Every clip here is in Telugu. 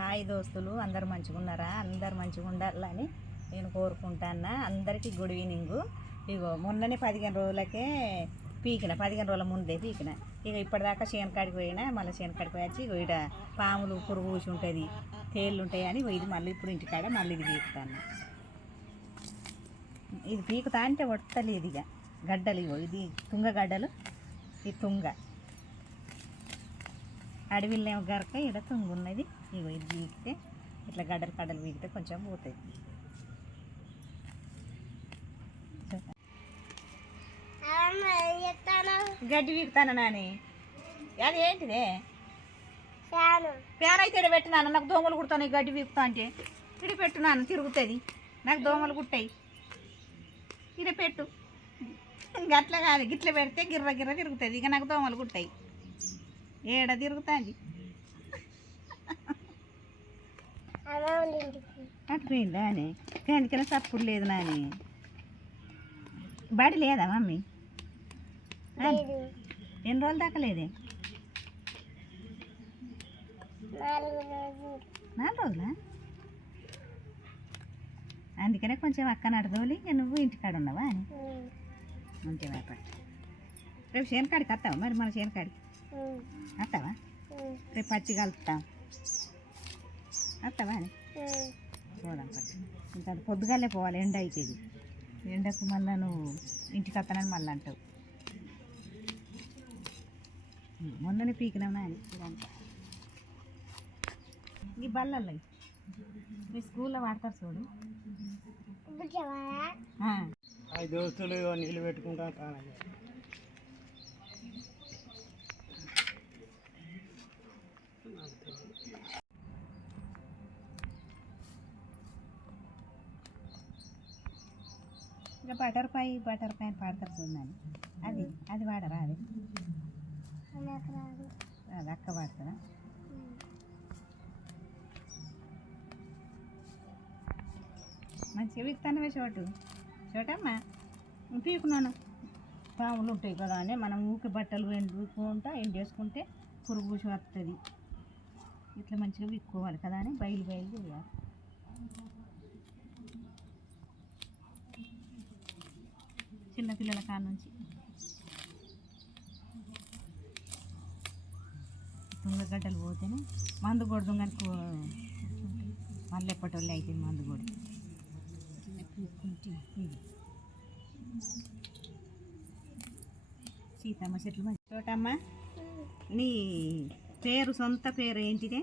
హాయ్ దోస్తులు అందరు మంచిగా ఉన్నారా అందరు మంచిగా ఉండాలని నేను కోరుకుంటానా అందరికీ గుడ్ ఈవినింగ్. ఇగో మొన్ననే పదిహేను రోజులకే పీకిన పదిహేను రోజుల ముందే పీకిన. ఇక ఇప్పటిదాకా చేను కాడికి పోయినా మళ్ళీ చేను కాడికి పోయి వచ్చి ఈడ పాములు పురుగు పూసి ఉంటుంది తేళ్ళు ఉంటాయి అని ఇది మళ్ళీ ఇప్పుడు ఇంటికాడ మళ్ళీ ఇది పీకుతాను ఇది పీకుతా అంటే వట్టలేదు ఇక గడ్డలు ఇగో ఇది తుంగ గడ్డలు ఇది తుంగ. అడవిలో గరక ఇక్కడ తుంగు ఉన్నది ఇగో ఇది పీకితే ఇట్లా గడ్డలు కడ్డలు పీకితే కొంచెం పోతాయి. గడ్డి పీకుతాను నాని? అది ఏంటిదే? ప్యాన్ అయితే పెట్టినాను నాకు దోమలు కుడతాను గడ్డి పీకుతా అంటే. ఇడి పెట్టున్నాను తిరుగుతుంది. నాకు దోమలు కుట్టాయి. ఇడ పెట్టు. గట్ల కాదు గిట్ల పెడితే గిర్ర గిర్ర తిరుగుతుంది. ఇక నాకు దోమలు కుట్టాయి. ఏడ తిరుగుతుంది? అటు పోయిందా అని కానీ సప్పుడు లేదు నాని. బడి లేదా మమ్మీ? ఎన్ని రోజులు దాకా లేదే? నాలుగు రోజులా. అందుకనే కొంచెం అక్క నడదోలి నువ్వు ఇంటికాడ ఉన్నావా అని. అంతే రేపు చేనుకాడికి వస్తావా మరి మన చేనుకాడికి? వస్తావా? రేపు పచ్చి కలుపుతాం. వస్తావా అని పోదాం పట్టు ఇంకా అది పొద్దుగాలే పోవాలి ఎండ అవుతుంది ఎండకు మళ్ళీ నువ్వు ఇంటికి వస్తానని మళ్ళీ అంటావు. మొన్ననే పీకినామా అని ఇదంతా. ఈ బల్లల్లో ఇవి. మీ స్కూల్లో వాడతారు చూడు. దోస్తులు నీళ్ళు పెట్టుకుంటా ఇంకా బటర్ బటర్ఫ్లై బటర్ అని పాడతారు చూడండి. అది అది వాడరా అది? అది అక్క వాడతారా మంచిగా విస్తానవే చోటు. చోటమ్మా పీకున్నాను పాములు ఉంటాయి కదా అని మనం ఊకి బట్టలు ఎండుకుంటా ఎండేసుకుంటే పురుగు వస్తుంది ఇట్లా మంచిగా విక్కోవాలి కదా అని బయలు బయలు చేయాలి చిన్నపిల్లల కాడ నుంచి. తుంగగడ్డలు పోతేనే మందు కొడుతుంది కానీ మళ్ళీ ఎప్పటి అయితే మందు కొడు. సీతమ్మ చెట్లు మంచి చోటమ్మ నీ పేరు సొంత పేరు ఏంటిదే?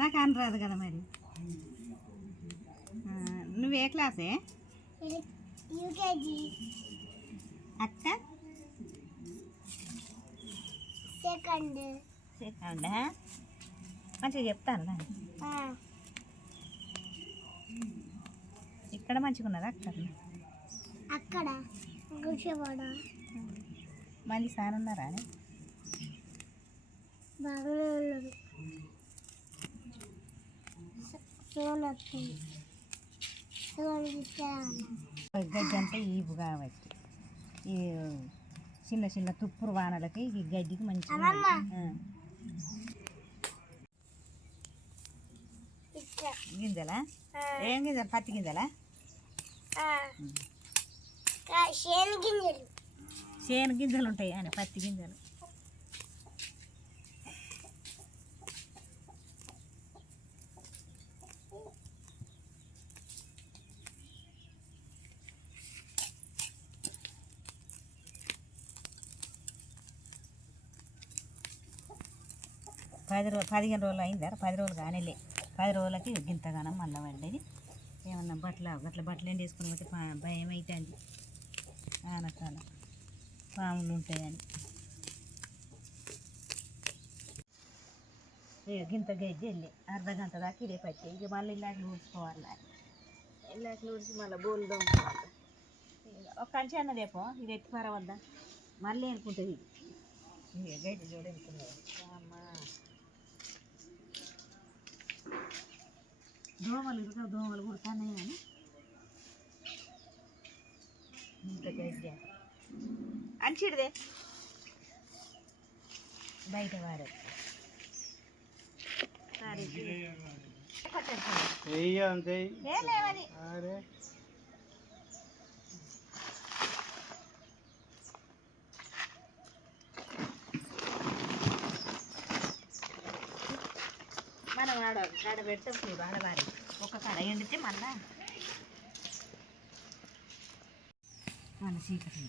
నాకు అనరాదు కదా మరి. నువ్వే క్లాసే? యూకేజీ అక్క సెకండ్ సెకండ్ మంచిగా చెప్తాను దాన్ని ఇక్కడ మంచిగా ఉన్నది అక్కడ? అక్కడ. కూర్చోబడ మళ్ళీ సార్ ఉన్నారా? అని బాగానే గడ్డి అంతా ఈపు కాబట్టి ఈ చిన్న చిన్న తుప్పురు వానలకి ఈ గడ్డికి ఇక్కడ గింజలా? ఏం గింజలు? పత్తి గింజలా? శేను గింజలు. చేను గింజలు ఉంటాయి అని పత్తి గింజలు. పది రోజులు పదిహేను రోజులు అయిందా పది రోజులు కానీలే. పది రోజులకి గింతగానం మళ్ళీ పడ్డది ఏమన్నా బట్టలు అట్లా బట్టలు ఎండి వేసుకుని పోతే పా- భయం అవుతుంది ఆనకాల పాములు ఉంటాయని. ఇక గింత గడ్డి వెళ్ళి అర్ధ గంట దాకా ఇదే పచ్చి ఇక మళ్ళీ ఇలాంటి ఊడ్చుకోవాలి ఇలాంటి ఊడ్చి మళ్ళీ బోలు దోముకోవాలి. ఒక కంచి అన్నదేపో ఇది ఎత్తి పరవద్దా? మళ్ళీ అనుకుంటుంది ఇది. ఇక గడ్డి చూడ అమ్మా. దోమలు ఇరుక దోమలు కుడతానే కానీ. అంచిడిదే. బయట వాడే. అంతే. మనం ఆడ ఆడ ఆడవారి. ఒక కడ ఎండితే మళ్ళా మన చీకటి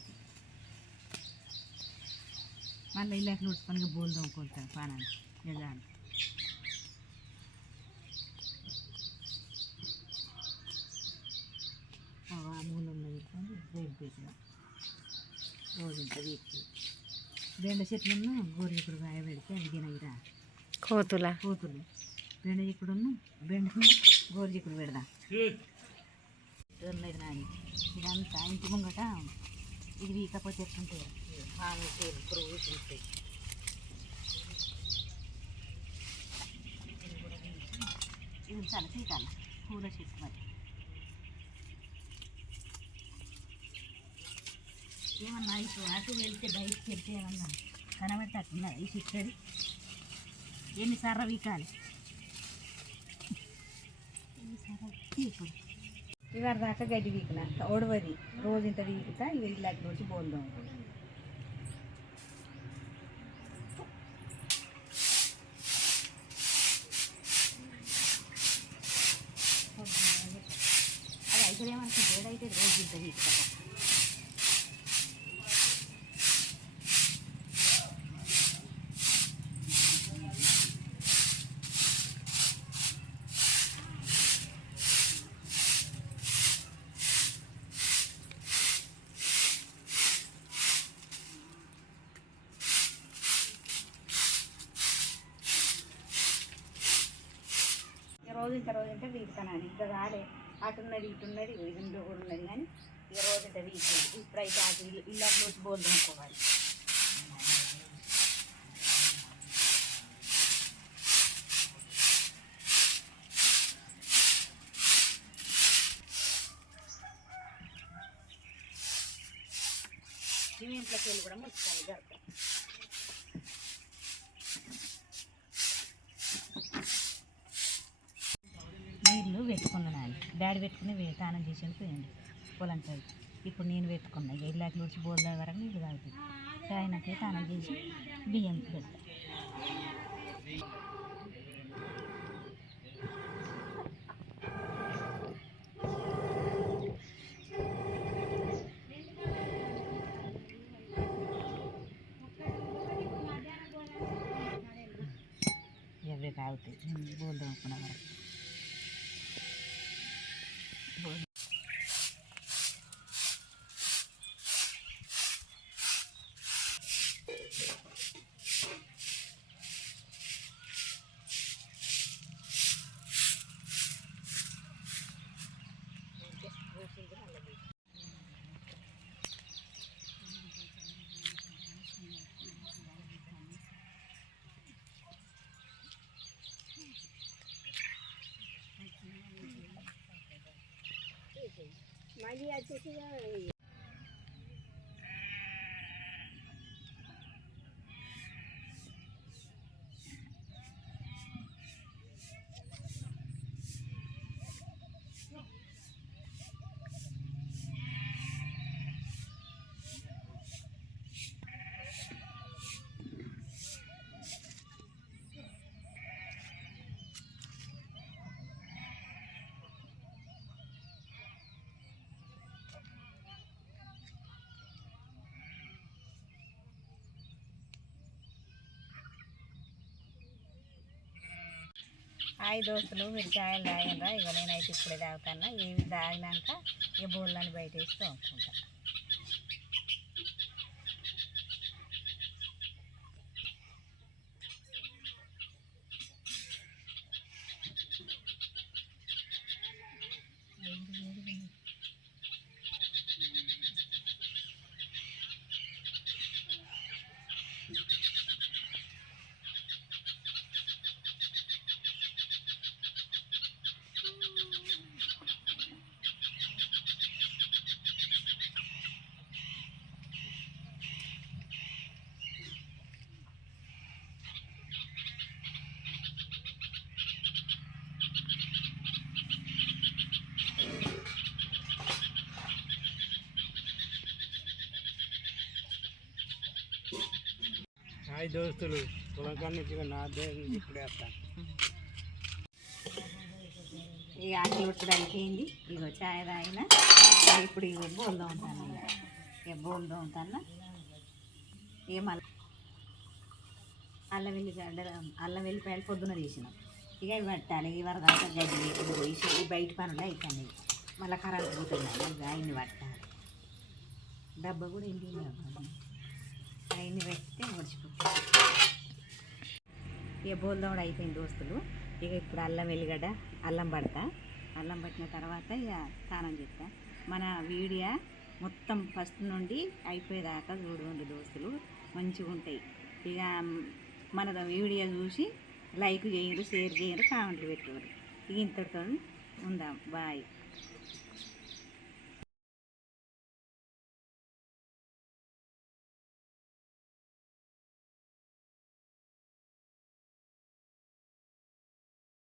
మళ్ళీ ఇలాకి నడుచుకొని బోల్ పానాన్ని. నిజాన్ని మూలం ఉన్నది వేడి పెట్టిన రోజు ఇంత వీక్కి బెండ చెట్లను గోరు కాయ పెడితే కోతుల? కూతురు బెండ చిక్కుడును బెండ గోరు చిక్కుడు పెడదాం ఉన్నది నాని ఇదంతా ఇంటి ముంగట ఇది వీకపోతే పాము తేలు పురుగు ఉంటాయి ఇది చాలా తీకాల పూల చెట్టు మరి. ఏమన్నా ఇటు అటు వెళ్తే బయటికి వెళ్తే ఏమన్నా కనబడితే అట్లా ఈ చిక్కడి ఎన్నిసార్లు వీకాలి? ఇప్పుడు ఇవాళ దాకా గడ్డి వీకిన ఓడవది. రోజు ఇంత వీకుతా ఇవి ఇలాంటి రోజు బోల్దాం అది అయితే ఏమనుకో వేడైతే రోజు ఇంత వీకుతా ఇక రోజు ఇంత రోజు అంటే వీకుతాను ఇంకా కాలే అటున్నది ఇటున్నది ఇంట్లో కూడా ఉన్నది కానీ ఇక రోజు ఇంత వీకు ఇప్పుడైతే అటు ఇల్లు ఇల్లు అట్లా వచ్చి బోల్దాం అనుకోవాలి సిమెంట్లోకి వెళ్ళి కూడా ముచ్చుతాను జరుగుతాయి నీళ్ళు పెట్టుకున్నాను డాడీ పెట్టుకుని వే- స్నానం చేసి పోయండి. పొలం కాడ ఇప్పుడు నేను పెట్టుకున్నా. ఇక ఇల్లాకి వచ్చి బోల్ వరకు నీళ్ళు తాగుతుంది తాగినాకే స్నానం చేసి బియ్యం పెడతా. ఇవే తాగుతాయి. బోల్ తోముకున్న వరకు. Máy bida! హాయ్ దోస్తులు మీరు ఛాయలు తాగినరా ఇక నేనైతే ఇప్పుడే తాగుతాను ఇవి తాగినాక ఇక బోళ్ళని బయట వేసి తోముకుంటా. హాయ్ దోస్తులు. పొలం నుంచి నా దేవుని ఇప్పుడు వేస్తాను ఈ ఆకలి ఉట్టుడు అయిపోయింది ఇగో చాయ్ తాగిన. ఇప్పుడు ఇక బోల్దా ఉంటాను ఇక. ఇక ఉంటాను ఇక మళ్ళీ అల్లం వెల్లిగడ్డ అల్లం వెల్లిపాయలు పొద్దున తీసినాం. ఇక ఇవి పెట్టాలి. ఇవి వరదాకా గడ్డి ఈ బయట పనులు అయిపోయినాయి మళ్ళీ కరెంట్ పోతున్నాయి ఇక ఆయన్ని పట్టాలి. డబ్బా కూడా ఇంటి అవన్నీ పెడితే మర్చిపోతాయి ఇక బోల్దోడ అయిపోయింది దోస్తులు. ఇక ఇప్పుడు అల్లం వెల్లిగడ్డ అల్లం పడతా అల్లం పట్టిన తర్వాత ఇక స్నానం చేస్తా. మన వీడియో మొత్తం ఫస్ట్ నుండి అయిపోయేదాకా చూడండి దోస్తులు. మంచిగా ఉంటాయి. ఇక మన వీడియో చూసి లైక్ చేయరు షేర్ చేయరు కామెంట్లు పెట్టరు ఇక ఇంతటితో ఉందాం. బాయ్.